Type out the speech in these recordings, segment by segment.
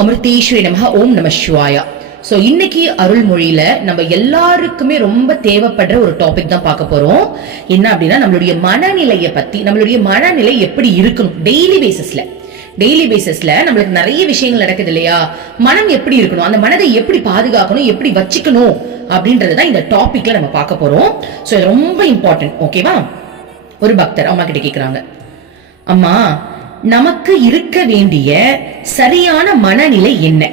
அமிர்தேஸ்வரி நமக ஓம் நம சிவாயா. ஸோ இன்னைக்கு அருள்மொழியில நம்ம எல்லாருக்குமே ரொம்ப தேவைப்படுற ஒரு டாபிக் தான் பார்க்க போறோம். என்ன அப்படின்னா நம்மளுடைய மனநிலையை பத்தி நம்மளுடைய மனநிலை எப்படி இருக்கணும்? டெய்லி பேசிஸ்ல டெய்லி பேசிஸ்ல நம்மளுக்கு நிறைய விஷயங்கள் நடக்குது இல்லையா? மனம் எப்படி இருக்கணும்? அந்த மனதை எப்படி பாதுகாக்கணும்? எப்படி வச்சுக்கணும்? அப்படின்றது தான் இந்த டாபிக்ல நம்ம பார்க்க போறோம். ஸோ ரொம்ப இம்பார்ட்டன்ட் ஓகேவா ஒரு பக்தர் அம்மா கிட்ட கேக்குறாங்க. அம்மா நமக்கு இருக்க வேண்டிய சரியான மனநிலை என்ன?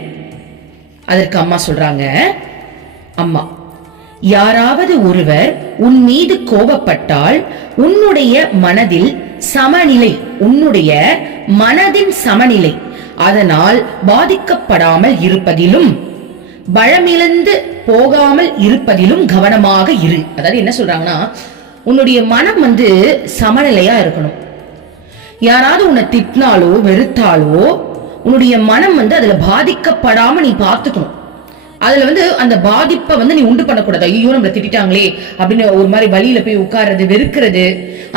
அதற்கு அம்மா சொல்றாங்க அம்மா யாராவது ஒருவர் உன் மீது கோபப்பட்டால் உன்னுடைய மனதில் சமநிலை உன்னுடைய மனதின் சமநிலை அதனால் பாதிக்கப்படாமல் இருப்பதிலும் பலமிழந்து போகாமல் இருப்பதிலும் கவனமாக இரு. அதாவது என்ன சொல்றாங்கன்னா உன்னுடைய மனம் வந்து சமநிலையா இருக்கணும். யாராவது உன்னை திட்டினாலோ வெறுத்தாலோ உன்னுடைய மனம் வந்து அதுல பாதிக்கப்படாம நீ பார்த்துக்கணும். அதுல வந்து அந்த பாதிப்பை வந்து நீ உண்டு பண்ணக்கூடாது. ஐயோ நம்மளை திட்டிட்டாங்களே அப்படின்னு ஒரு மாதிரி வழியில போய் உட்கார்றது வெறுக்கிறது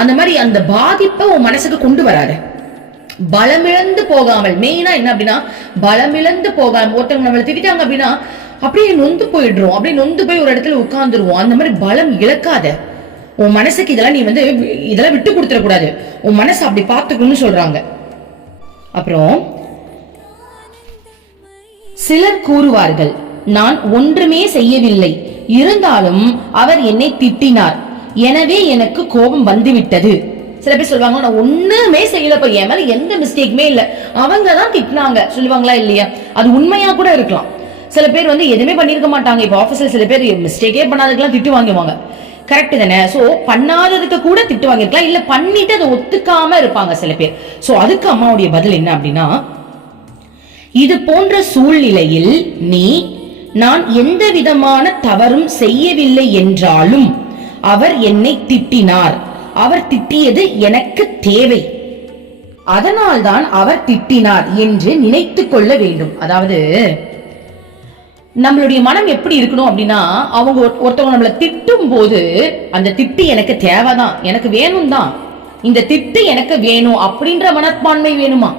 அந்த மாதிரி அந்த பாதிப்பை உன் மனசுக்கு கொண்டு வராத. பலமிழந்து போகாமல் மெயினா என்ன அப்படின்னா பலமிழந்து போகாமல் ஒருத்தவங்க நம்மளை திட்டிட்டாங்க அப்படின்னா அப்படியே நொந்து போயிடுறோம். அப்படியே நொந்து போய் ஒரு இடத்துல உட்கார்ந்துருவோம். அந்த மாதிரி பலம் இழக்காத. உன் மனசுக்கு இதெல்லாம் நீ வந்து இதெல்லாம் விட்டு கொடுத்துட கூடாது உன் மனசை அப்படி பார்த்துக்கணும்னு சொல்றாங்க. அப்புறம் சிலர் கூறுவார்கள் நான் ஒன்றுமே செய்யவில்லை. இருந்தாலும் அவர் என்னை திட்டினார். எனவே எனக்கு கோபம் வந்துவிட்டது. சில பேர் சொல்லுவாங்க நான் ஒண்ணுமே செய்யலப்ப என் மேல எந்த மிஸ்டேக்குமே இல்ல. அவங்க தான் திட்டினாங்க. சொல்லுவாங்களா இல்லையா? அது உண்மையா கூட இருக்கலாம். சில பேர் வந்து எதுவுமே பண்ணிருக்க மாட்டாங்க. இப்ப ஆபீஸ்ல சில பேர் மிஸ்டேக்கே பண்ணாததுக்கெல்லாம் திட்டு வாங்குவாங்க. கரெக்ட் தானே? ஸோ பண்ணாததுக்கு கூட திட்டு வாங்கியிருக்கலாம். இல்லை பண்ணிட்டு அதை ஒத்துக்காம இருப்பாங்க சில பேர். ஸோ அதுக்கு அம்மாவுடைய பதில் என்ன அப்படின்னா இது போன்ற சூழ்நிலையில் நீ நான் எந்த விதமான தவறும் செய்யவில்லை என்றாலும் அவர் என்னை திட்டினார். அவர் திட்டியது எனக்கு தேவை. அதனால்தான் அவர் திட்டினார் என்று நினைத்து கொள்ள வேண்டும். அதாவது நம்மளுடைய மனம் எப்படி இருக்கணும் அப்படின்னா அவங்க ஒரு- ஒருத்தவங்க நம்மள திட்டும் போது அந்த திட்டு எனக்கு தேவைதான் எனக்கு வேணும் தான் இந்த திட்டு எனக்கு வேணும் அப்படின்ற மனப்பான்மை வேணுமா?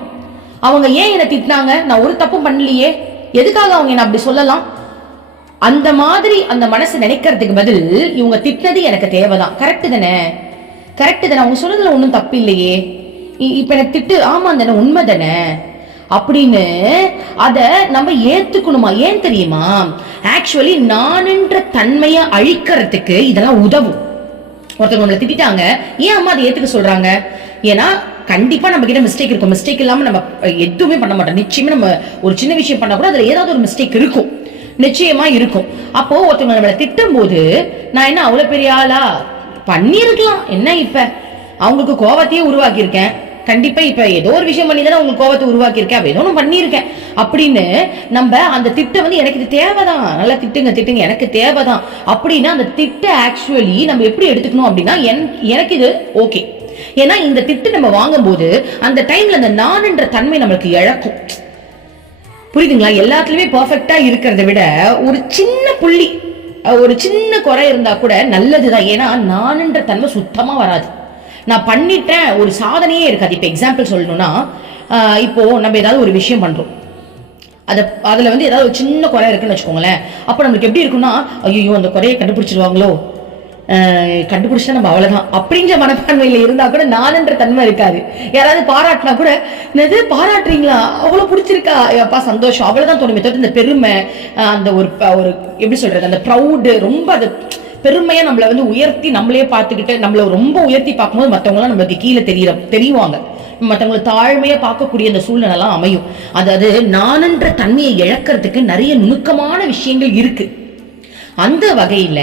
அவங்க ஏன் என்னை திட்டினாங்க? நான் ஒரு தப்பும் பண்ணலையே. எதுக்காக அவங்க என்ன அப்படி சொல்லலாம்? அந்த மாதிரி அந்த மனசு நினைக்கிறதுக்கு பதில் இவங்க திட்டினது எனக்கு தேவைதான். கரெக்ட் தானே? கரெக்டு தானே? அவங்க சொன்னதுல ஒன்றும் தப்பு இல்லையே. இ- இப்ப எனக்கு திட்டு ஆமா தானே உண்மை தானே? அப்படின்னு அத நம்ம ஏத்துக்கணுமா? ஏன் தெரியுமா? ஆக்சுவலி நானுன்ற தன்மையை அழிக்கிறதுக்கு இதெல்லாம் உதவும். ஒருத்தவங்க நம்மளை திட்டிட்டாங்க. ஏன் அம்மா அதை ஏத்துக்க சொல்றாங்க? ஏன்னா கண்டிப்பா நம்ம கிட்ட மிஸ்டேக் இருக்கும். மிஸ்டேக் இல்லாம நம்ம எதுவுமே பண்ண மாட்டோம். நிச்சயமா நம்ம ஒரு சின்ன விஷயம் பண்ணா கூட அதுல ஏதாவது ஒரு மிஸ்டேக் இருக்கும். நிச்சயமா இருக்கும். அப்போ ஒருத்தவங்க நம்மளை திட்டும் போது நான் என்ன அவ்வளவு பெரிய ஆளா? பண்ணிருக்கலாம் என்ன இப்ப? அவங்களுக்கு கோவத்தையே உருவாக்கியிருக்கேன். கண்டிப்பா இப்ப ஏதோ ஒரு விஷயம் பண்ணி தானே உங்களுக்கு கோவத்தை உருவாக்கியிருக்கேன் அப்ப ஏதோ ஒன்று பண்ணியிருக்கேன். அப்படின்னு நம்ம அந்த திட்டம் வந்து எனக்கு இது தேவைதான். நல்லா திட்டுங்க திட்டுங்க எனக்கு தேவைதான். அப்படின்னா அந்த திட்ட ஆக்சுவலி நம்ம எப்படி எடுத்துக்கணும் அப்படின்னா என்- எனக்கு இது ஓகே ஏன்னா இந்த திட்டு நம்ம வாங்கும்போது அந்த டைம்ல அந்த நான்ன்ற தன்மை நம்மளுக்கு இழக்கும். புரியுதுங்களா? எல்லாத்துலயுமே பர்ஃபெக்டா இருக்கிறத விட ஒரு சின்ன புள்ளி ஒரு சின்ன குறை இருந்தா கூட நல்லதுதான். ஏன்னா நானுன்ற தன்மை சுத்தமா வராது. நான் பண்ணிட்டேன் ஒரு சாதனையே இருக்காது. இப்போ எக்ஸாம்பிள் சொல்லணும்னா இப்போது இப்போ நம்ம ஏதாவது ஒரு விஷயம் பண்ணுறோம் அதை அதில் வந்து ஏதாவது ஒரு சின்ன குறை இருக்குன்னு வச்சுக்கோங்களேன். அப்போ நம்மளுக்கு எப்படி இருக்கும்னா ஐயோ அந்த குறையை கண்டுபிடிச்சிருவாங்களோ? கண்டுபிடிச்சா நம்ம அவ்வளோதான் அப்படிங்கிற மனப்பான்மையில் இருந்தால் கூட நானுன்ற தன்மை இருக்காது. யாராவது பாராட்டினா கூட என்னது பாராட்டுறீங்களா? அவ்வளோ பிடிச்சிருக்கா? அப்பா சந்தோஷம். அவ்வளோதான் தோணுமே. தவிர இந்த பெருமை அந்த ஒரு ப- ஒரு எப்படி சொல்கிறது அந்த ப்ரௌடு ரொம்ப அது பெருமையா நம்மளை வந்து உயர்த்தி நம்மளே பார்த்துக்கிட்டு நம்மள ரொம்ப உயர்த்தி பார்க்கும்போது மற்றவங்களாம் நம்மளுக்கு கீழே தெரியற தெரியுவாங்க மற்றவங்களை தாழ்மையா பார்க்கக்கூடிய அந்த சூழ்நிலைலாம் அமையும். அதாவது நானன்ற தன்மையை இழக்கிறதுக்கு நிறைய நுணுக்கமான விஷயங்கள் இருக்கு. அந்த வகையில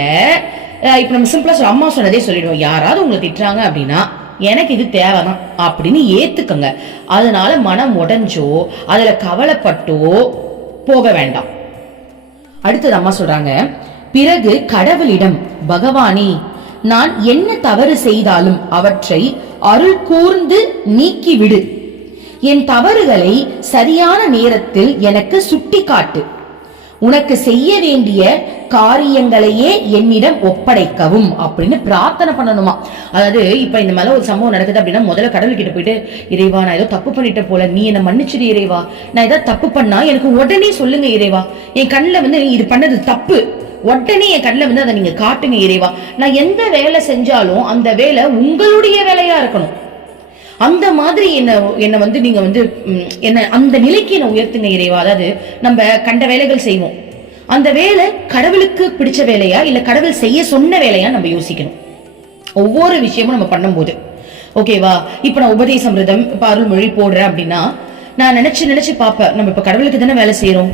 இப்ப நம்ம சிம்பிளா சொல்ல அம்மா சொன்னதே சொல்லிடுவோம். யாராவது உங்களை திட்டுறாங்க அப்படின்னா எனக்கு இது தேவைதான் அப்படின்னு ஏத்துக்கங்க. அதனால மனம் உடஞ்சோ அதுல கவலைப்பட்டோ போக வேண்டாம். அடுத்தது அம்மா சொல்றாங்க பிறகு கடவுளிடம் பகவானே நான் என்ன தவறு செய்தாலும் அவற்றை அருள் கூர்ந்து நீக்கிவிடு. என் தவறுகளை சரியான நேரத்தில் எனக்கு சுட்டிக்காட்டு. உனக்கு செய்ய வேண்டிய காரியங்களையே என்னிடம் ஒப்படைக்கவும் அப்படின்னு பிரார்த்தனை பண்ணணுமா? அதாவது இப்ப இந்த மேல ஒரு சம்பவம் நடக்குது அப்படின்னா முதல்ல கடவுள் கிட்ட போயிட்டு இறைவா நான் ஏதோ தப்பு பண்ணிட்ட போல நீ என்ன மன்னிச்சிடு இறைவா. நான் ஏதாவது தப்பு பண்ணா எனக்கு உடனே சொல்லுங்க இறைவா. என் கண்ணில் வந்து நீ இது பண்ணது தப்பு. உடனே என் கண்ணில் வந்து அதை நீங்க காட்டுங்க இறைவா. நான் எந்த வேலை செஞ்சாலும் அந்த வேலை உங்களுடைய வேலையா இருக்கணும். அந்த மாதிரி என்ன என்ன வந்து நீங்க வந்து என்ன அந்த நிலைக்கு என்ன உயர்த்துங்க இறைவா. அதாவது நம்ம கண்ட வேலைகள் செய்வோம். அந்த வேலை கடவுளுக்கு பிடிச்ச வேலையா இல்ல கடவுள் செய்ய சொன்ன வேலையா நம்ம யோசிக்கணும். ஒவ்வொரு விஷயமும் நம்ம பண்ணும்போது. ஓகேவா இப்ப நான் உபதேசமிருதம் இப்ப அருள்மொழி போடுறேன் அப்படின்னா நான் நினைச்சு நினைச்சு பார்ப்பேன். நம்ம இப்ப கடவுளுக்கு தானே வேலை செய்யறோம்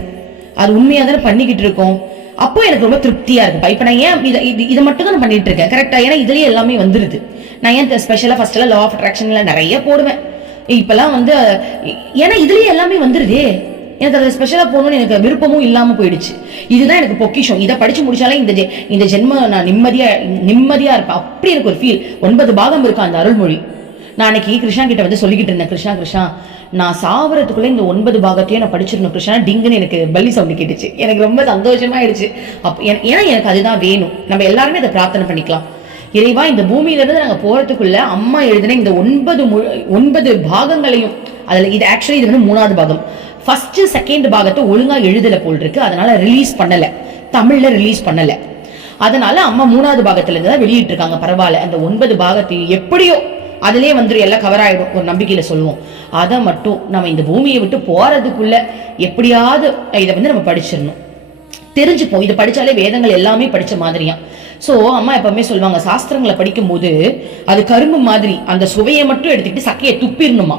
அது உண்மையாக தானே பண்ணிக்கிட்டு இருக்கோம். அப்போ எனக்கு ரொம்ப திருப்தியா இருக்கு. இப்ப நான் ஏன் இதை இது இதை மட்டும் தான் நான் பண்ணிட்டு இருக்கேன். கரெக்டா ஏன்னா இதுலயே எல்லாமே வந்துருது. நான் ஏன் ஸ்பெஷலா ஃபர்ஸ்ட் எல்லாம் லா ஆஃப் அட்ராக்ஷன்ல நிறைய போடுவேன். இப்பெல்லாம் வந்து ஏன்னா இதுலயே எல்லாமே வந்துருதே. எனக்கு அதை ஸ்பெஷலாக போகணும்னு எனக்கு விருப்பமும் இல்லாமல் போயிடுச்சு. இதுதான் எனக்கு பொக்கிஷம். இதை படிச்சு முடிச்சாலே இந்த இந்த ஜென்ம நான் நிம்மதியா நிம்மதியா இருப்பேன். அப்படி எனக்கு ஒரு ஃபீல் ஒன்பது பாகம் இருக்கும் அந்த அருள்மொழி? நான் அன்னைக்கு கிருஷ்ணா கிட்ட வந்து சொல்லிக்கிட்டு இருந்தேன் கிருஷ்ணா கிருஷ்ணா நான் சாவறதுக்குள்ள இந்த ஒன்பது பாகத்தையும் நான் படிச்சிருந்தேன் கிருஷ்ணா டிங்குன்னு எனக்கு பள்ளி சவுண்டு கேட்டுச்சு. எனக்கு ரொம்ப சந்தோஷமாயிடுச்சு. அப்போ ஏன்னா ஏன்னா எனக்கு அதுதான் வேணும். நம்ம எல்லாருமே அதை பிரார்த்தனை பண்ணிக்கலாம். இறைவா இந்த பூமியிலிருந்து நாங்கள் நாங்க போறதுக்குள்ள அம்மா எழுதின இந்த ஒன்பது மு- ஒன்பது பாகங்களையும் அதில் இது ஆக்சுவலி இது வந்து மூணாவது பாகம். ஃபர்ஸ்ட் செகண்ட் பாகத்தை ஒழுங்காக எழுதல போல் இருக்கு அதனால ரிலீஸ் பண்ணலை. தமிழ்ல ரிலீஸ் பண்ணலை. அதனால அம்மா மூணாவது பாகத்துல இருந்து தான் வெளியிட்டு இருக்காங்க பரவாயில்ல. அந்த ஒன்பது பாகத்தையும் எப்படியோ அதுலேயே வந்துரும் எல்லாம் கவர் ஆகிடும் ஒரு நம்பிக்கையில் சொல்லுவோம். அதை மட்டும் நம்ம இந்த பூமியை விட்டு போறதுக்குள்ள எப்படியாவது இதை வந்து நம்ம படிச்சிடணும். தெரிஞ்சுப்போம் இதை படித்தாலே வேதங்கள் எல்லாமே படித்த மாதிரியா. ஸோ அம்மா எப்பவுமே சொல்லுவாங்க சாஸ்திரங்களை படிக்கும்போது அது கரும்பு மாதிரி அந்த சுவையை மட்டும் எடுத்துக்கிட்டு சக்கையை துப்பிடணுமா.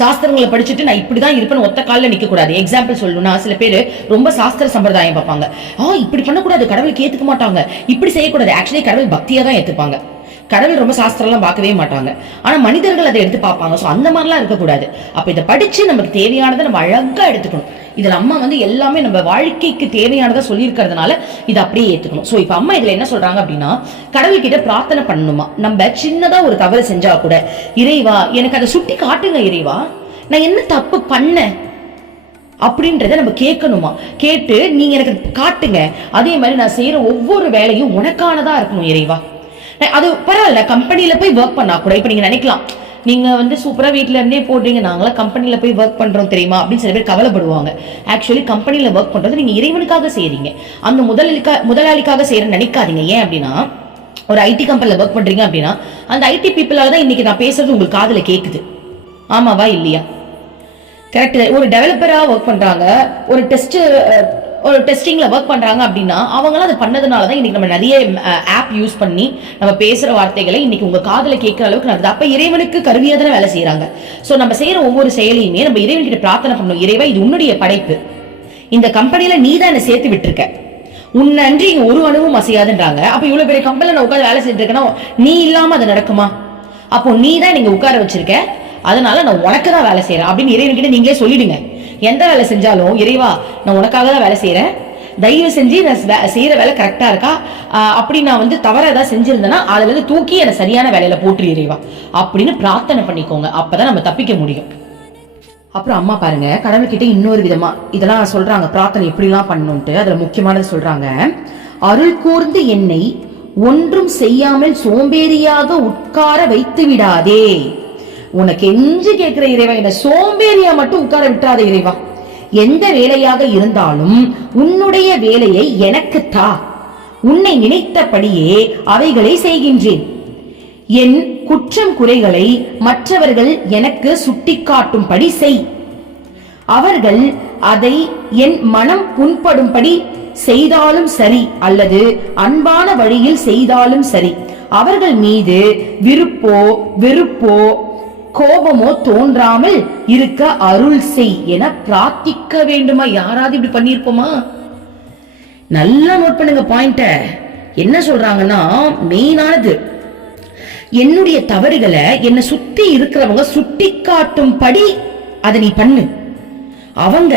சாஸ்திரங்களை படிச்சுட்டு நான் இப்படி தான் இருப்பேன்னு ஒத்த காலில் நிற்கக்கூடாது எக்ஸாம்பிள் சொல்லணும்னா சில பேர் ரொம்ப சாஸ்திர சம்பிரதாயம் பார்ப்பாங்க. ஆ இப்படி பண்ணக்கூடாது கடவுளுக்கு ஏற்றுக்க மாட்டாங்க. இப்படி செய்யக்கூடாது. ஆக்சுவலி கடவுள் பக்தியாக தான் ஏற்றுப்பாங்க கடவுள் ரொம்ப சாஸ்திரம்லாம் பார்க்கவே மாட்டாங்க. ஆனால் மனிதர்கள் அதை எடுத்து பார்ப்பாங்க. ஸோ அந்த மாதிரிலாம் இருக்கக்கூடாது. அப்போ இதை படித்து நமக்கு தேவையானதை நம்ம அழகாக எடுத்துக்கணும். இதில் அம்மா வந்து எல்லாமே நம்ம வாழ்க்கைக்கு தேவையானதை சொல்லியிருக்கிறதுனால இதை அப்படியே ஏற்றுக்கணும் ஸோ இப்போ அம்மா இதில் என்ன சொல்கிறாங்க அப்படின்னா கடவுள்கிட்ட பிரார்த்தனை பண்ணணுமா? நம்ம சின்னதாக ஒரு தவறு செஞ்சால் கூட இறைவா எனக்கு அதை சுட்டி காட்டுங்க இறைவா நான் என்ன தப்பு பண்ணேன்? அப்படின்றத நம்ம கேட்கணுமா? கேட்டு நீங்க எனக்கு காட்டுங்க. அதே மாதிரி நான் செய்யற ஒவ்வொரு வேலையும் உனக்கானதா இருக்கணும் இறைவா. அது பரவாயில்ல கம்பெனியில் போய் ஒர்க் பண்ணா கூட இப்போ நீங்கள் நினைக்கலாம். நீங்கள் வந்து சூப்பராக வீட்டில் இருந்தே போடுறீங்க நாங்களாம் கம்பெனியில் போய் ஒர்க் பண்ணுறோம் தெரியுமா? அப்படின்னு சில பேர் கவலைப்படுவாங்க. ஆக்சுவலி கம்பெனியில் ஒர்க் பண்ணுறது நீங்கள் இறைவனுக்காக செய்கிறீங்க அந்த முதலாளிக்கா முதலாளிக்காக செய்கிற நினைக்காதீங்க. ஏன் அப்படின்னா ஒரு ஐடி கம்பெனியில் ஒர்க் பண்ணுறீங்க அப்படின்னா அந்த ஐடி பீப்புளால் தான் இன்றைக்கி நான் பேசுறது உங்களுக்கு காதில் கேட்குது ஆமாவா இல்லையா? கரெக்ட் ஒரு டெவலப்பராக ஒர்க் பண்ணுறாங்க ஒரு டெஸ்ட்டு ஒரு டெஸ்டிங்கில் ஒர்க் பண்ணுறாங்க அப்படின்னா அவங்களாம் அதை பண்ணதுனால தான் இன்னைக்கு நம்ம நிறைய ஆப் யூஸ் பண்ணி நம்ம பேசுகிற வார்த்தைகளை இன்றைக்கி உங்கள் காதில் கேட்குற அளவுக்கு நடக்குது. அப்போ இறைவனுக்கு கருவியாக தானே வேலை செய்கிறாங்க ஸோ நம்ம செய்கிற ஒவ்வொரு செயலையுமே நம்ம இறைவன்கிட்ட பிரார்த்தனை பண்ணணும். இறைவா இது உன்னுடைய படைப்பு. இந்த கம்பெனியில் நீ தான் என்னை சேர்த்து விட்டுருக்க. உன்னை அன்றி ஒரு அணுவும் அசையாதுன்றாங்க. அப்போ இவ்வளோ பெரிய கம்பெனியில் நான் உட்காந்து வேலை செஞ்சுட்டு இருக்கேன்னா நீ இல்லாமல் அது நடக்குமா? அப்போ நீ தான் நீங்கள் உட்கார வச்சிருக்க. அதனால நான் உனக்கு தான் வேலை செய்கிறேன் அப்படின்னு இறைவன்கிட்ட நீங்களே சொல்லிடுங்க. எந்த வேலை செஞ்சாலும் இறைவா நான் உனக்காக தான் வேலை செய்யறேன் தயவு செஞ்சு நான் வே- வேலை கரெக்டாக இருக்கா? அப்படி நான் வந்து தவற ஏதாவது செஞ்சிருந்தேன்னா அதுலேருந்து தூக்கி என்னை சரியான வேலையில போட்டு இறைவா. அப்படின்னு பிரார்த்தனை பண்ணிக்கோங்க. அப்பதான் நம்ம தப்பிக்க முடியும். அப்புறம் அம்மா பாருங்க கடவுள்கிட்ட இன்னொரு விதமா இதெல்லாம் சொல்றாங்க. பிரார்த்தனை எப்படிலாம் பண்ணணும்ட்டு அதுல முக்கியமானது சொல்றாங்க. அருள் கூர்ந்து என்னை ஒன்றும் செய்யாமல் சோம்பேறியாக உட்கார வைத்து விடாதே உனக்கு எஞ்சு கேட்கிற இறைவா என்ன சோம்பேறியா மட்டும் உட்கார விட்டாத இறைவா. எந்த வேலையாக இருந்தாலும் உன்னுடைய வேலையை எனக்கு தா. உன்னை நினைத்தபடியே அவைகளை செய்கின்றேன். என் குற்றம் குறைகளை மற்றவர்கள் எனக்கு சுட்டிக்காட்டும்படி செய். அவர்கள் அதை என் மனம் புண்படும்படி செய்தாலும் சரி அல்லது அன்பான வழியில் செய்தாலும் சரி. அவர்கள் மீது விருப்போ வெறுப்போ கோபமோ தோன்றாமல் இருக்க அருள் செய் என பிரார்த்திக்க வேண்டுமா? யாராவது இப்படி பண்ணிருப்போமா நல்லா நோட் பண்ணுங்க பாயிண்ட. என்ன சொல்றாங்கன்னா மெயினானது என்னுடைய தவறுகளை என்னை சுத்தி இருக்கிறவங்க சுட்டி காட்டும்படி அதை நீ பண்ணு. அவங்க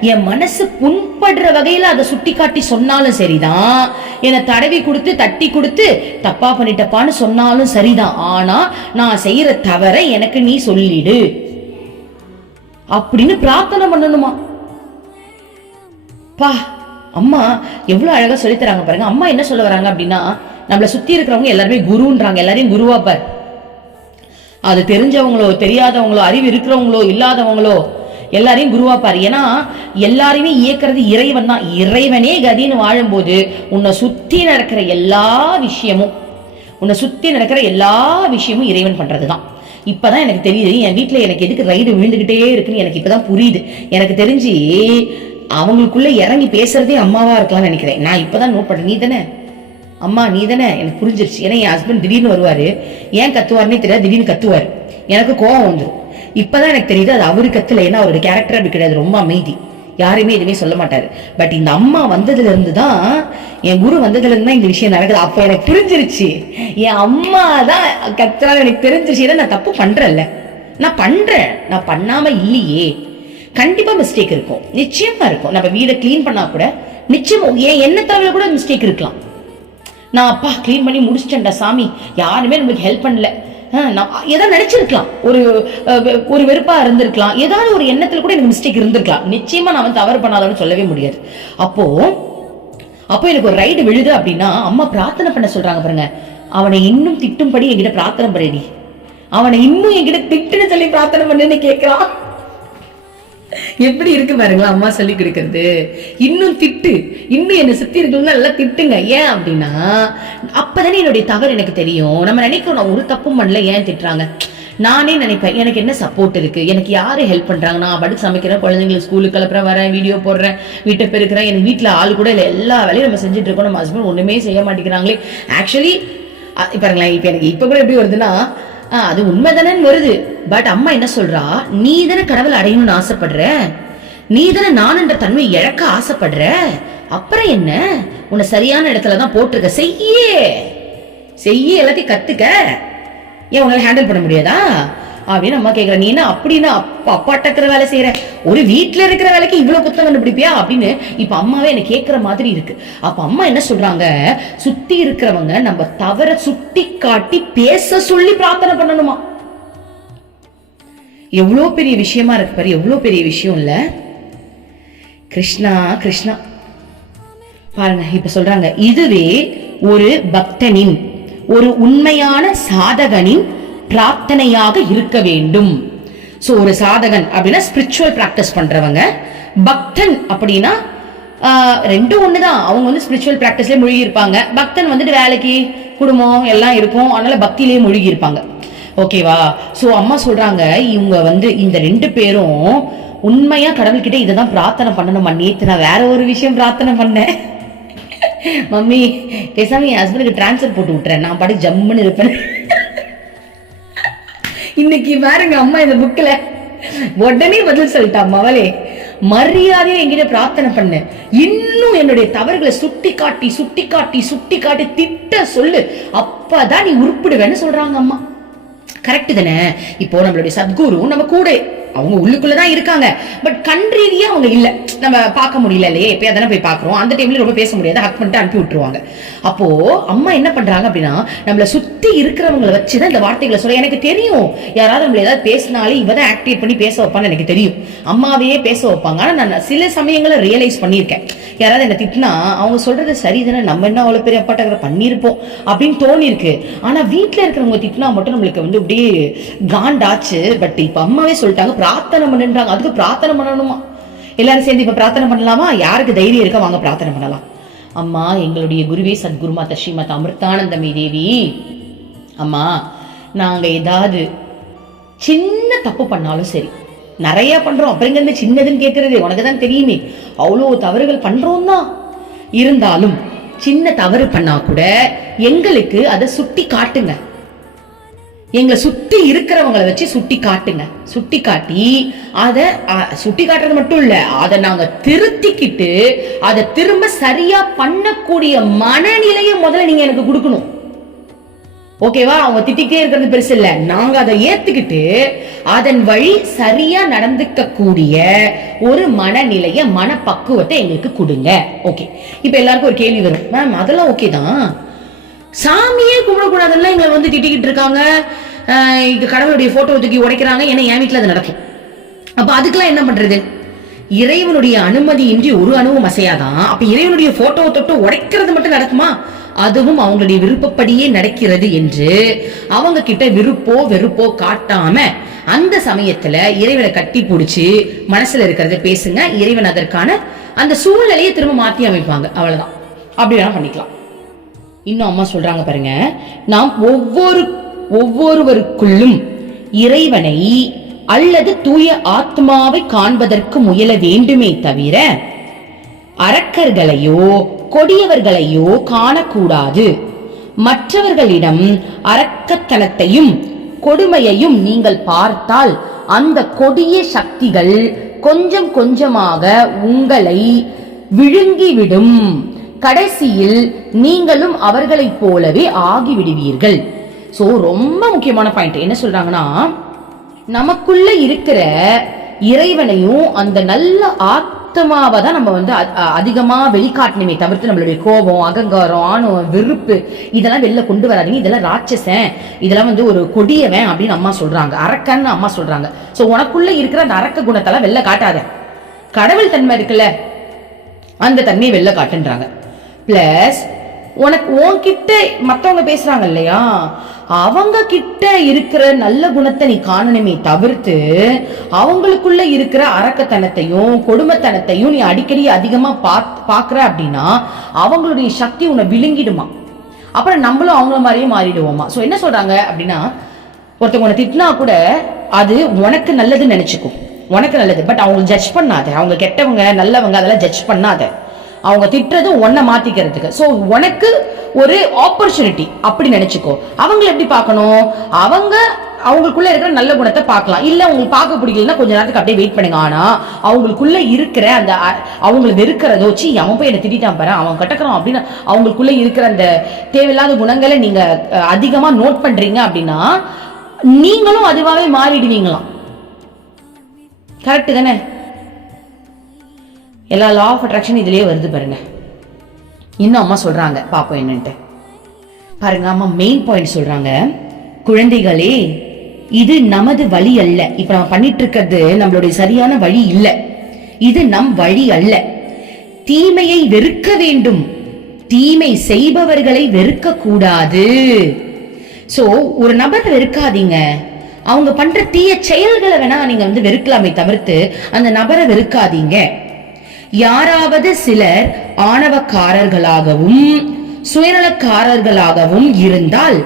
என் மனசு புண்படுற வகையில அதை சுட்டி காட்டி சொன்னாலும் சரிதான். என்னை தடவி கொடுத்து தட்டி கொடுத்து தப்பா பண்ணிட்டப்பான்னு சொன்னாலும் சரிதான். ஆனா நான் செய்யற தவற எனக்கு நீ சொல்லிடு. அப்படின்னு பிரார்த்தனை பண்ணணுமா? பா அம்மா எவ்வளவு அழகா சொல்லித் தராங்க பாருங்க. அம்மா என்ன சொல்ல வராங்க அப்படின்னா நம்மளை சுத்தி இருக்கிறவங்க எல்லாருமே குருன்றாங்க. எல்லாரையும் குருவா பார். அது தெரிஞ்சவங்களோ தெரியாதவங்களோ அறிவு இருக்கிறவங்களோ இல்லாதவங்களோ எல்லாரையும் குருவாப்பார் ஏன்னா எல்லாரையுமே இயக்கிறது இறைவன் தான். இறைவனே கதின்னு வாழும்போது உன்னை சுற்றி நடக்கிற எல்லா விஷயமும் உன்னை சுற்றி நடக்கிற எல்லா விஷயமும் இறைவன் பண்ணுறது தான் இப்பதான் எனக்கு தெரியுது என் வீட்டில் எனக்கு எதுக்கு ரைடு விழுந்துகிட்டே இருக்குன்னு எனக்கு இப்பதான் புரியுது. எனக்கு தெரிஞ்சு அவங்களுக்குள்ள இறங்கி பேசுறதே அம்மாவா இருக்கலாம்னு நினைக்கிறேன். நான் இப்பதான் நோட் பண்ணேன் நீ தானே அம்மா நீ தானே எனக்கு புரிஞ்சிருச்சு. ஏன்னா என் ஹஸ்பண்ட் திடீர்னு வருவாரு. ஏன் கத்துவாருன்னே தெரியாது. திடீர்னு கத்துவாரு. எனக்கு கோவம் வந்துடும் இப்பதான் எனக்கு தெரியுது அது அவரு கத்துல ஏன்னா அவரோட கேரக்டர் அப்படி கிடையாது ரொம்ப அமைதி. யாருமே எதுவுமே சொல்ல மாட்டாரு. பட் இந்த அம்மா வந்ததுல இருந்து தான் என் குரு வந்ததுல இருந்து தான் இந்த விஷயம் நடக்குது. அப்ப எனக்கு புரிஞ்சிருச்சு. என் அம்மா தான் கத்துறாங்க எனக்கு தெரிஞ்சிருச்சு. நான் தப்பு பண்றேன்ல. நான் பண்றேன். நான் பண்ணாம இல்லையே. கண்டிப்பா மிஸ்டேக் இருக்கும். நிச்சயமா இருக்கும். நம்ம வீடை க்ளீன் பண்ணா கூட நிச்சயம் ஏன் என்ன தவிர கூட மிஸ்டேக் இருக்கலாம். நான் அப்பா க்ளீன் பண்ணி முடிச்சிட்டேன்டா சாமி. யாருமே நம்மளுக்கு ஹெல்ப் பண்ணல. ஆஹ் ஏதாவது நினைச்சிருக்கலாம். ஒரு வெ- ஒரு வெறுப்பா இருந்திருக்கலாம். ஏதாவது ஒரு எண்ணத்துல கூட எனக்கு மிஸ்டேக் இருந்திருக்கலாம். நிச்சயமா நான் வந்து தவறு பண்ணாதவன்னு சொல்லவே முடியாது. அப்போ அப்போ எனக்கு ஒரு ரைடு விழுது அப்படின்னா அம்மா பிரார்த்தனை பண்ண சொல்றாங்க பாருங்க. அவனை இன்னும் திட்டும்படி என்கிட்ட பிரார்த்தனை பண்ணி அவனை இன்னும் என்கிட்ட திட்டுன்னு சொல்லி பிரார்த்தனை பண்ணுன்னு கேட்கிறான் எப்படி இருக்கு பாருங்களா அம்மா சொல்லி கொடுக்கறது. இன்னும் திட்டு. இன்னும் என்னை சுத்தி இருக்கணும்னா நல்லா திட்டுங்க. ஏன் அப்படின்னா அப்பதானே என்னுடைய தவறு எனக்கு தெரியும். நம்ம நினைக்கிறோம் நான் ஒரு தப்பும் பண்ணல ஏன் திட்டுறாங்க? நானே நினைப்பேன் எனக்கு என்ன சப்போர்ட் இருக்கு? எனக்கு யாரு ஹெல்ப் பண்றாங்க? நான் படுத்து சமைக்கிறேன் குழந்தைங்களுக்கு ஸ்கூலுக்கு கிளப்புறேன் வரேன் வீடியோ போடுறேன் வீட்டை பெருக்கிறேன். எனக்கு வீட்டுல ஆள் கூட இல்லை. எல்லா வேலையும் நம்ம செஞ்சுட்டு இருக்கோம். நம்ம ஹஸ்பண்ட் ஒண்ணுமே செய்ய மாட்டேங்கிறாங்களே. ஆக்சுவலி பாருங்களேன் இப்ப எனக்கு இப்ப கூட எப்படி வருதுன்னா ஆ, அது உண்மைதானேன்னு வருது. பட் அம்மா என்ன சொல்றா? நீ தானே கடவுள் அடையணும்னு ஆசைப்படுற? நீ தானே நான் என்ற தன்மை இழக்க ஆசைப்படுற? அப்புறம் என்ன? உன்னை சரியான இடத்துல தான் போட்டிருக்க. செய்யே! செய்ய எல்லாத்தையும் கத்துக்க. ஏன் உங்களால் ஹேண்டில் பண்ண முடியாதா? அப்படின்னு அம்மா கேக்குற. நீ என்ன அப்படின்னா அப்பா அப்பாட்ட இருக்கிற வேலை செய்யற ஒரு வீட்டில் இருக்கிற வேலைக்கு இவ்வளவு குத்தம் கண்டுபிடிப்பியா? அப்படின்னு இப்ப அம்மாவே என்ன கேட்குற மாதிரி இருக்கு. அப்ப அம்மா என்ன சொல்றாங்க? சுத்தி இருக்கிறவங்க நம்ம தவற சுட்டி காட்டி பேச சொல்லி பிரார்த்தனை பண்ணணுமா? எவ்வளோ பெரிய விஷயமா இருக்கு பாரு எவ்வளோ பெரிய விஷயம் இல்லை. கிருஷ்ணா கிருஷ்ணா. பாருங்க இப்ப சொல்றாங்க இதுவே ஒரு பக்தனின் ஒரு உண்மையான சாதகனின் பிரார்த்தனையாக இருக்க வேண்டும். ஸோ ஒரு சாதகன் அப்படின்னா ஸ்பிரிச்சுவல் ப்ராக்டிஸ் பண்றவங்க. பக்தன் அப்படின்னா ரெண்டும் ஒன்று தான் அவங்க வந்து ஸ்பிரிச்சுவல் ப்ராக்டிஸ்லேயே மூழ்கி இருப்பாங்க பக்தன் வந்துட்டு வேலைக்கு குடும்பம் எல்லாம் இருக்கும். அதனால பக்தியிலேயே மூழ்கி இருப்பாங்க ஓகேவா ஸோ அம்மா சொல்றாங்க இவங்க வந்து இந்த ரெண்டு பேரும் உண்மையா கடவுள்கிட்ட இதை தான் பிரார்த்தனை பண்ணணுமா. நேற்று நான் வேற ஒரு விஷயம் பிரார்த்தனை பண்ணேன். மம்மி பேசாம என் ஹஸ்பண்டுக்கு டிரான்ஸ்ஃபர் போட்டு விட்டுறேன். நான் பாட்டு ஜம்முன்னு இருப்பேன். இன்னைக்கு பாருங்க அம்மா இந்த புக்கில் உடனே பதில் சொல்லிட்டா மவளே மரியாதையா என்கிட்ட பிரார்த்தனை பண்ணு. இன்னும் என்னுடைய தவறுகளை சுட்டி காட்டி சுட்டி காட்டி சுட்டி காட்டி திட்ட சொல்லு. அப்பதான் நீ உருப்பிடுவேன்னு சொல்றாங்க அம்மா. கரெக்ட் தானே? இப்போ நம்மளுடைய சத்குரு நம்ம கூட அவங்க உள்ளுக்குள்ளதான் இருக்காங்க. பட் கண் ரீதியா அவங்க இல்ல. நம்ம பார்க்க முடியல இல்லையே? எப்பயா தானே போய் பாக்குறோம் அந்த டைம்ல ரொம்ப பேச முடியாது. ஹக் பண்ணிட்டு அனுப்பி விட்டுருவாங்க. அப்போ அம்மா என்ன பண்றாங்க அப்படின்னா நம்மள சுத்தி இருக்கிறவங்களை வச்சுதான் இந்த வார்த்தைகளை சொல்ல எனக்கு தெரியும். யாராவது நம்மள ஏதாவது பேசினாலே இவதான் ஆக்டிவேட் பண்ணி பேச வைப்பான்னு எனக்கு தெரியும். அம்மாவையே பேச வைப்பாங்க. ஆனா நான் சில சமயங்களை ரியலைஸ் பண்ணியிருக்கேன். யாராவது என்ன திட்டினா அவங்க சொல்றது சரிதானே நம்ம என்ன அவ்வளோ பெரிய அப்பாட்டகரை பண்ணியிருப்போம் அப்படின்னு தோணிருக்கு ஆனால் வீட்டில் இருக்கிறவங்க திட்டினா மட்டும் நம்மளுக்கு வந்து அப்படியே காண்டாச்சு. பட் இப்போ அம்மாவே சொல்லிட்டாங்க பிரார்த்தனை பண்ணுன்றாங்க. அதுக்கு பிரார்த்தனை பண்ணணுமா? எல்லாரும் சேர்ந்து இப்போ பிரார்த்தனை பண்ணலாமா? யாருக்கு தைரியம் இருக்கா வாங்க பிரார்த்தனை பண்ணலாம். அம்மா எங்களுடைய குருவே சத்குருமாதா ஸ்ரீமத் அமிர்தானந்தமி தேவி. அம்மா நாங்கள் ஏதாவது சின்ன தப்பு பண்ணாலும் சரி நிறைய பண்றோம். அப்புறம் என்ன சின்னதுன்னு கேட்கறது உனக்கு தான் தெரியுமே. அவ்வளோ தவறுகள் பண்றோம் தான் இருந்தாலும் சின்ன தவறு பண்ணா கூட எங்களுக்கு அதை சுட்டி காட்டுங்க. எங்களை சுத்தி இருக்கிறவங்களை வச்சு சுட்டி காட்டுங்க. சுட்டி காட்டி அதை சுட்டி காட்டுறது மட்டும் இல்ல அதை நாங்க திருத்திக்கிட்டு அதை திரும்ப சரியா பண்ணக்கூடிய மனநிலையை முதல்ல நீங்க எனக்கு கொடுக்கணும். ஓகேவா? அவங்க திட்டிக்கிட்டே இருக்கிறது பெருசு இல்ல. நாங்க அதை ஏத்துக்கிட்டு அதன் வழி சரியா நடந்துக்க கூடிய ஒரு மனநிலைய மனப்பக்குவத்தை எங்களுக்கு கொடுங்க. ஓகே. இப்ப எல்லாருக்கும் ஒரு கேள்வி வரும். மேம் அதெல்லாம் ஓகே தான். சாமியே கும்பிடக்கூடாதுல்ல எங்களை வந்து திட்டிக்கிட்டு இருக்காங்க. இது கடவுளுடைய போட்டோ தூக்கி உடைக்கிறாங்க. ஏன்னா என் வீட்டுல அது நடக்கும். அப்ப அதுக்கெல்லாம் என்ன பண்றது? இறைவனுடைய அனுமதியின்றி ஒரு அணுவும் அசையாதான். அப்ப இறைவனுடைய போட்டோவை தொட்டு உடைக்கிறது மட்டும் நடக்குமா? அதுவும் அவங்களுடைய விருப்பப்படியே நடக்கிறது என்று அவங்க கிட்ட விருப்போ வெறுப்போ காட்டாம அந்த சமயத்துல இறைவனை கட்டி பிடிச்சி மனசுல இருக்கிறத பேசுங்க. இறைவன் அதற்கான அந்த சூழ்நிலையை திரும்ப மாத்தி அமைப்பாங்க. அவ்வளவுதான். அப்படி வேணா பண்ணிக்கலாம். இன்னும் அம்மா சொல்றாங்க பாருங்க. நாம் ஒவ்வொரு ஒவ்வொருவருக்குள்ளும் இறைவனை அல்லது தூய ஆத்மாவை காண்பதற்கு முயல வேண்டுமே தவிர அரக்கர்களையோ கொடியவர்களையோ காணக்கூடாது. மற்றவர்களிடம் அரக்கத்தனத்தையும் கொடுமையையும் நீங்கள் பார்த்தால் அந்த கொடிய சக்திகள் கொஞ்சம் கொஞ்சமாக உங்களை விழுங்கிவிடும். கடைசியில் நீங்களும் அவர்களைப் போலவே ஆகிவிடுவீர்கள். ஸோ ரொம்ப முக்கியமான பாயிண்ட் என்ன சொல்றாங்கன்னா நமக்குள்ள இருக்கிற இறைவனையும் அந்த நல்ல ஆத்மாவை தான் நம்ம வந்து அ- வெளிக்காட்டணுமே தவிர்த்து நம்மளுடைய கோபம் அகங்காரம் ஆணவம் வெறுப்பு இதெல்லாம் வெளில கொண்டு வராதீங்க. இதெல்லாம் ராட்சசன். இதெல்லாம் வந்து ஒரு கொடியவன் அப்படின்னு அம்மா சொல்றாங்க. அரக்கன்னு அம்மா சொல்றாங்க. ஸோ உனக்குள்ள இருக்கிற அந்த அரக்க குணத்தெல்லாம் வெளில காட்டாத. கடவுள் தன்மை இருக்குல்ல அந்த தன்மையை வெளில காட்டுன்றாங்க. பிளஸ் உனக்கு உன்கிட்ட மற்றவங்க பேசுறாங்க இல்லையா அவங்க கிட்ட இருக்கிற நல்ல குணத்தை நீ காணணுமே தவிர்த்து அவங்களுக்குள்ள இருக்கிற அரக்கத்தனத்தையும் கொடுமைத்தனத்தையும் நீ அடிக்கடி அதிகமா பாத் பாக்குற அப்படின்னா அவங்களுடைய சக்தி உன்னை விழுங்கிடுமா? அப்புறம் நம்மளும் அவங்கள மாதிரியே மாறிடுவோமா? சோ என்ன சொல்றாங்க அப்படின்னா ஒருத்தவங்க உன்னை திட்டினா கூட அது உனக்கு நல்லதுன்னு நினைச்சுக்கும். உனக்கு நல்லது. பட் அவங்க ஜட்ஜ் பண்ணாத. அவங்க கெட்டவங்க நல்லவங்க அதெல்லாம் ஜட்ஜ் பண்ணாத. அவங்க திட்டுறது உன்னை மாத்திக்கிறதுக்கு. ஸோ உனக்கு ஒரு ஆப்பர்ச்சுனிட்டி அப்படி நினைச்சுக்கோ. அவங்கள எப்படி பார்க்கணும்? அவங்க அவங்களுக்குள்ள இருக்கிற நல்ல குணத்தை பார்க்கலாம். இல்ல உங்களுக்கு பார்க்க பிடிக்கலன்னா கொஞ்ச நேரத்துக்கு அப்படியே வெயிட் பண்ணுங்க. ஆனா அவங்களுக்குள்ள இருக்கிற அந்த அவங்களை வெறுக்கிறதோ சி அவன் போய் என்ன திட்டான் பாரு அவன் கட்டக்கிறான் அப்படின்னு அவங்களுக்குள்ள இருக்கிற அந்த தேவையில்லாத குணங்களை நீங்க அதிகமா நோட் பண்றீங்க அப்படின்னா நீங்களும் அதுவாகவே மாறிடுவீங்களாம். கரெக்டு தானே? எல்லா லா ஆஃப் அட்ராக்ஷன் இதுலேயே வருது பாருங்க. இன்னும் அம்மா சொல்கிறாங்க பாப்போம் என்னன்ட்டு. பாருங்க அம்மா மெயின் பாயிண்ட் சொல்கிறாங்க குழந்தைகளே இது நமது வழி அல்ல. இப்போ நம்ம பண்ணிட்டு இருக்கிறது நம்மளுடைய சரியான வழி இல்லை. இது நம் வழி அல்ல. தீமையை வெறுக்க வேண்டும். தீமை செய்பவர்களை வெறுக்க கூடாது ஸோ ஒரு நபரை வெறுக்காதீங்க. அவங்க பண்ற தீய செயல்களை வேணா நீங்க வந்து வெறுக்கலாமே தவிர்த்து அந்த நபரை வெறுக்காதீங்க. யாராவது சிலர் ஆணவக்காரர்களாகவும் சுயநலக்காரர்களாகவும் இருந்தால்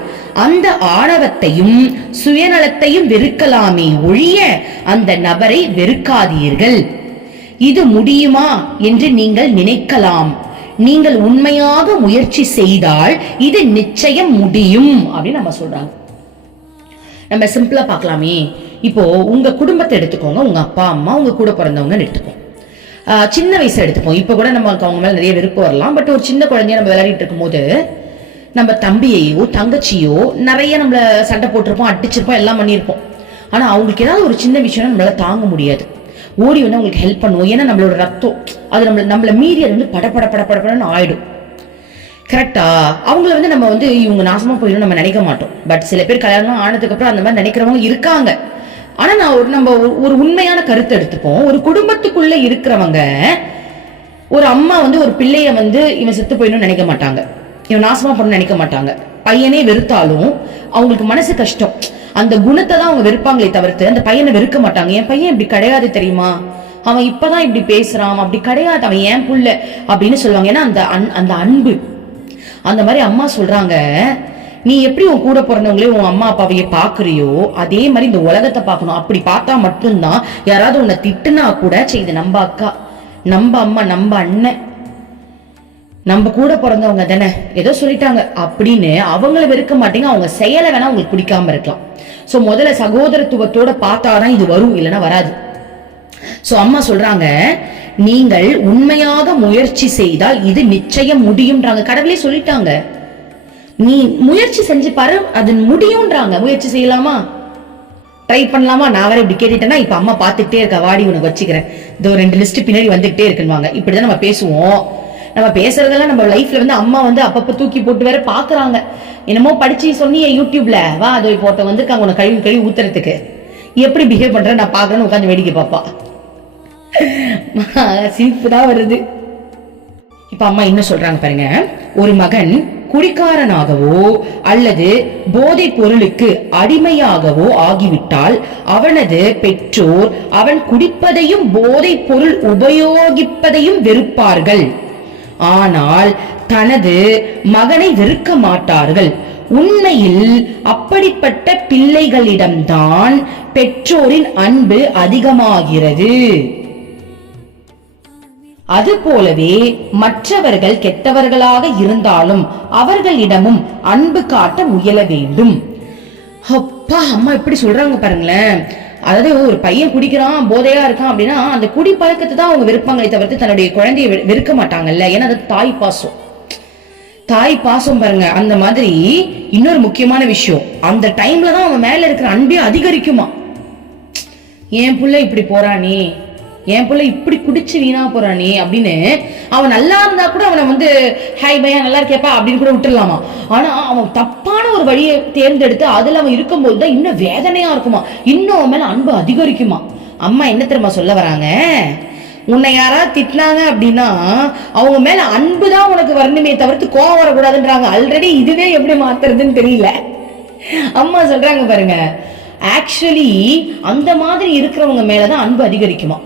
அந்த ஆணவத்தையும் சுயநலத்தையும் வெறுக்கலாமே ஒழிய அந்த நபரை வெறுக்காதீர்கள். இது முடியுமா என்று நீங்கள் நினைக்கலாம். நீங்கள் உண்மையாக முயற்சி செய்தால் இது நிச்சயம் முடியும் அப்படின்னு நம்ம சொல்றாங்க. நம்ம சிம்பிளா பார்க்கலாமே. இப்போ உங்க குடும்பத்தை எடுத்துக்கோங்க. உங்க அப்பா அம்மா உங்க கூட பிறந்தவங்கன்னு எடுத்துக்கோங்க. சின்ன வயசுல எடுத்துப்போம் இப்போ கூட நமக்கு அவங்க மேலே நிறைய விருப்பம் வரலாம். பட் ஒரு சின்ன குழந்தைய நம்ம விளையாடிட்டு இருக்கும்போது நம்ம தம்பியையோ தங்கச்சியோ நிறைய நம்மளை சண்டை போட்டிருப்போம் அடிச்சிருப்போம் எல்லாம் பண்ணியிருப்போம். ஆனால் அவங்களுக்கு ஏதாவது ஒரு சின்ன விஷயம் நம்மளால தாங்க முடியாது. ஓடி வந்து அவங்களுக்கு ஹெல்ப் பண்ணுவோம். ஏன்னா நம்மளோட ரத்தம் அது நம்மள நம்மளை மீறி அது வந்து பட பட பட ஆயிடும். கரெக்டா அவங்கள வந்து நம்ம வந்து இவங்க நாசமா போயிடும் நம்ம நினைக்க மாட்டோம். பட் சில பேர் கல்யாணம் ஆனதுக்கு அப்புறம் அந்த மாதிரி நினைக்கிறவங்க இருக்காங்க. ஆனா நான் ஒரு நம்ம ஒரு- ஒரு உண்மையான கருத்தை எடுத்துப்போம். ஒரு குடும்பத்துக்குள்ள இருக்கிறவங்க ஒரு அம்மா வந்து ஒரு பிள்ளைய வந்து இவன் செத்து போயிடணும்னு நினைக்க மாட்டாங்க. இவன் நாசமா பண்ணணும்னு நினைக்க மாட்டாங்க. பையனே வெறுத்தாலும் அவங்களுக்கு மனசு கஷ்டம். அந்த குணத்தை தான் அவங்க வெறுப்பாங்களே தவிர்த்து அந்த பையனை வெறுக்க மாட்டாங்க. என் பையன் இப்படி கிடையாது தெரியுமா? அவன் இப்பதான் இப்படி பேசுறான். அப்படி கிடையாது. அவன் ஏன் புள்ள? அப்படின்னு சொல்லுவாங்க. ஏன்னா அந்த அன்- அந்த அன்பு. அந்த மாதிரி அம்மா சொல்றாங்க நீ எப்படி உன் கூட பிறந்தவங்களே உன் அம்மா அப்பாவையே பாக்குறியோ அதே மாதிரி இந்த உலகத்தை பார்க்கணும். அப்படி பார்த்தா மட்டும்தான் யாராவது உன்னை திட்டுனா கூட செய்து நம்ம அக்கா. நம்ம அம்மா நம்ம அண்ணன். நம்ம கூட பிறந்தவங்க தானே. ஏதோ சொல்லிட்டாங்க. அப்படின்னு அவங்கள வெறுக்க மாட்டேங்க. அவங்க செயலை வேணா உங்களுக்கு பிடிக்காம இருக்கலாம். சோ முதல்ல சகோதரத்துவத்தோட பார்த்தாதான் இது வரும் இல்லைன்னா வராது. சோ அம்மா சொல்றாங்க நீங்கள் உண்மையாக முயற்சி செய்தால் இது நிச்சயம் முடியும்ன்றாங்க. கடவுளே சொல்லிட்டாங்க. நீ முயற்சி செஞ்சு பாரு அது முடியும்ன்றாங்க. முயற்சி செய்யலாமா? ட்ரை பண்ணலாமா? நான் வேற இப்படி கேட்டுட்டேன்னா இப்ப அம்மா பார்த்துட்டே இருக்கா வாடி உனக்கு வச்சுக்கிறேன். இதோ ரெண்டு லிஸ்ட் பின்னாடி வந்துகிட்டே இருக்குன்னுவாங்க. இப்படிதான் நம்ம பேசுவோம். நம்ம பேசுறதெல்லாம் நம்ம லைஃப்ல வந்து அம்மா வந்து அப்பப்ப தூக்கி போட்டு வேற பாக்குறாங்க. என்னமோ படிச்சு சொன்னியே யூடியூப்ல. வா அதோ இப்போ ஒருத்தவங்க வந்திருக்காங்க உனக்கு கழுவி கழுவி ஊத்துறதுக்கு. எப்படி பிஹேவ் பண்ற நான் பாக்குறேன்னு உட்காந்து வேடிக்கை பாப்பா சிரிப்பு தான் வருது. இப்ப அம்மா என்ன சொல்றாங்க பாருங்க. ஒரு மகன் குடிக்காரனாகவோ அல்லது போதைப் பொருளுக்கு அடிமையாகவோ ஆகிவிட்டால் அவனது பெற்றோர் அவன் குடிப்பதையும் போதைப் பொருள் உபயோகிப்பதையும் வெறுப்பார்கள். ஆனால் தனது மகனை வெறுக்க மாட்டார்கள். உண்மையில் அப்படிப்பட்ட பிள்ளைகளிடம்தான் பெற்றோரின் அன்பு அதிகமாகிறது. அதுபோலவே மற்றவர்கள் கெட்டவர்களாக இருந்தாலும் அவர்களிடமும் அன்பு காட்ட முயல வேண்டும். அப்பா அம்மா இப்படி சொல்றாங்க பாருங்களேன். அதாவது ஒரு பையன் குடிக்கிறான் போதையா இருக்கான் அப்படின்னா அந்த குடி பழக்கத்தை தான் அவங்க வெறுப்பாங்களே தவிர்த்து தன்னுடைய குழந்தையை வெறுக்க மாட்டாங்கல்ல. ஏன்னா அது தாய் பாசம். தாய் பாசம் பாருங்க. அந்த மாதிரி இன்னொரு முக்கியமான விஷயம். அந்த டைம்ல தான் அவன் மேல இருக்கிற அன்பே அதிகரிக்குமா? என் புள்ள இப்படி போறானே என் பிள்ளை இப்படி குடிச்சு வீணா போறானே அப்படின்னு அவன் நல்லா இருந்தா கூட அவனை வந்து ஹாய் பையா நல்லா இருக்கேப்பா அப்படின்னு கூட விட்டுடலாமா ஆனா அவன் தப்பான ஒரு வழியை தேர்ந்தெடுத்து அதுல அவன் இருக்கும்போது தான் இன்னும் வேதனையா இருக்குமா? இன்னும் அவன் மேல அன்பு அதிகரிக்குமா? அம்மா என்ன தெரியுமா சொல்ல வராங்க? உன்னை யாராவது திட்டினாங்க அப்படின்னா அவங்க மேல அன்பு தான் உனக்கு வரணுமே தவிர்த்து கோவம் வரக்கூடாதுன்றாங்க. ஆல்ரெடி இதுவே எப்படி மாத்துறதுன்னு தெரியல. அம்மா சொல்றாங்க பாருங்க ஆக்சுவலி அந்த மாதிரி இருக்கிறவங்க மேலதான் அன்பு அதிகரிக்குமா?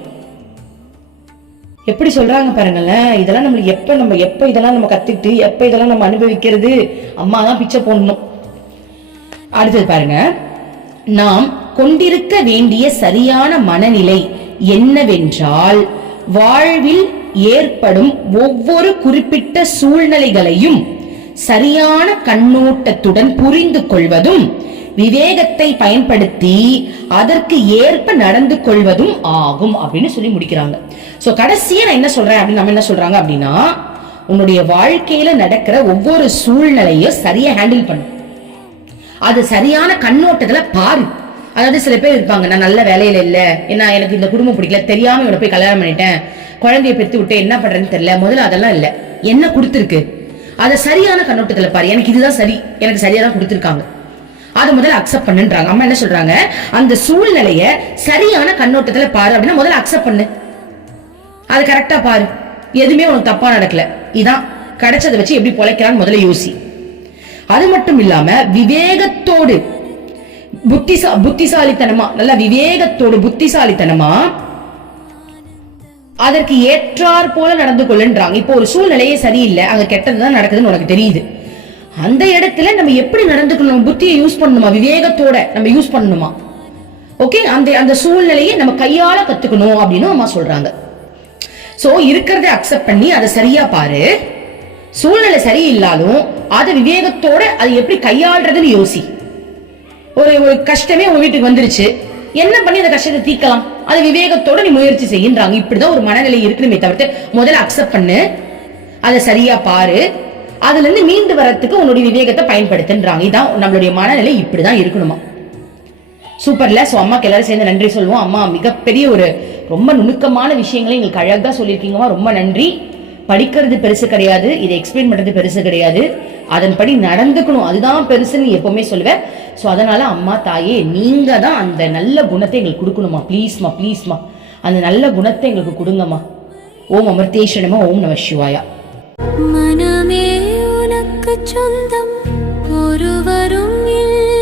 எப்படி சொல்றாங்க பாருங்களேன் இதெல்லாம் நம்மளுக்கு எப்ப நம்ம எப்ப இதெல்லாம் நம்ம கத்துக்கிட்டு எப்ப இதெல்லாம் நம்ம அனுபவிக்கிறது அம்மா தான் பிச்சை போடணும். அடுத்தது பாருங்க நாம் கொண்டிருக்க வேண்டிய சரியான மனநிலை என்னவென்றால் வாழ்வில் ஏற்படும் ஒவ்வொரு குறிப்பிட்ட சூழ்நிலைகளையும் சரியான கண்ணோட்டத்துடன் புரிந்து கொள்வதும் விவேகத்தை பயன்படுத்தி அதற்கு ஏற்ப நடந்து கொள்வதும் ஆகும் அப்படின்னு சொல்லி முடிக்கிறாங்க. சோ கடைசியா நான் என்ன சொல்றேன் அப்படின்னு நம்ம என்ன சொல்றாங்க அப்படின்னா உன்னுடைய வாழ்க்கையில நடக்கிற ஒவ்வொரு சூழ்நிலையும் சரியா ஹேண்டில் பண்ணும் அது சரியான கண்ணோட்டத்துல பாரு. அதாவது சில பேர் இருப்பாங்க நான் நல்ல வேலையில இல்ல. என்ன எனக்கு இந்த குடும்பம் பிடிக்கல. தெரியாம இவனை போய் கல்யாணம் பண்ணிட்டேன். குழந்தைய பெற்று விட்டு என்ன பண்றேன்னு தெரியல. முதல்ல அதெல்லாம் இல்ல. என்ன கொடுத்துருக்கு? அதை சரியான கண்ணோட்டத்துல பாரு. எனக்கு இதுதான் சரி. எனக்கு சரியா தான் கொடுத்துருக்காங்க. அதை முதல்ல அக்செப்ட் பண்ணுன்றாங்க. அம்மா என்ன சொல்றாங்க? அந்த சூழ்நிலைய சரியான கண்ணோட்டத்துல பாரு அப்படின்னா முதல்ல அக்செப்ட் பண்ணு. அது கரெக்டா பாரு. எதுவுமே உனக்கு தப்பா நடக்கல. இதான். கிடைச்சதை வச்சு எப்படி பொழைக்கலாம்னு முதல்ல யோசி. அது மட்டும் இல்லாம விவேகத்தோடு புத்திசா புத்திசாலித்தனமா நல்ல விவேகத்தோடு புத்திசாலித்தனமா அதற்கு ஏற்றார் போல நடந்து கொள்ளுன்றாங்க. இப்போ ஒரு சூழ்நிலையே சரியில்லை. அங்க கெட்டதுதான் நடக்குதுன்னு உனக்கு தெரியுது. அந்த இடத்துல நம்ம எப்படி நடந்துக்கணும்? புத்தியை யூஸ் பண்ணணுமா? விவேகத்தோட நம்ம யூஸ் பண்ணணுமா? ஓகே அந்த அந்த சூழ்நிலையை நம்ம கையால கத்துக்கணும் அப்படின்னு அம்மா சொல்றாங்க. சோ இருக்கிறத அக்செப்ட் பண்ணி அதை சரியா பாரு. சூழ்நிலை சரியில்லாலும் அதை விவேகத்தோட அதை எப்படி கையாள்றதுன்னு யோசி. ஒரு ஒரு கஷ்டமே உங்க வீட்டுக்கு வந்துருச்சு. என்ன பண்ணி அந்த கஷ்டத்தை தீர்க்கலாம்? அது விவேகத்தோட நீ முயற்சி செய்யின்றாங்க. இப்படிதான் ஒரு மனநிலை இருக்கணுமே தவிர்த்து முதல்ல அக்செப்ட் பண்ணு. அதை சரியா பாரு. அதுல இருந்து மீண்டு வரத்துக்கு உன்னுடைய விவேகத்தை பயன்படுத்துன்றாங்க. இதான் நம்மளுடைய மனநிலை இப்படிதான் இருக்கணுமா? சூப்பர்ல ஸோ அம்மாக்கு எல்லாரும் சேர்ந்து நன்றி சொல்லுவோம். அம்மா மிகப்பெரிய ஒரு ரொம்ப நுணுக்கமான விஷயங்களை எங்களுக்கு அழகாக சொல்லியிருக்கீங்கம்மா. ரொம்ப நன்றி. படிக்கிறது பெருசு கிடையாது. இதை எக்ஸ்பிளைன் பண்றது பெருசு கிடையாது. அதன்படி நடந்துக்கணும். அதுதான் பெருசுன்னு எப்பவுமே சொல்லுவேன். ஸோ அதனால அம்மா தாயே நீங்க தான் அந்த நல்ல குணத்தை எங்களுக்கு கொடுக்கணுமா? ப்ளீஸ்மா ப்ளீஸ்மா அந்த நல்ல குணத்தை எங்களுக்கு கொடுங்கம்மா. ஓம் அமர்த்தேஸ்வரமா ஓம் நம சிவாயா. மனமே சொந்தம் ஒருவரும் இல்லை.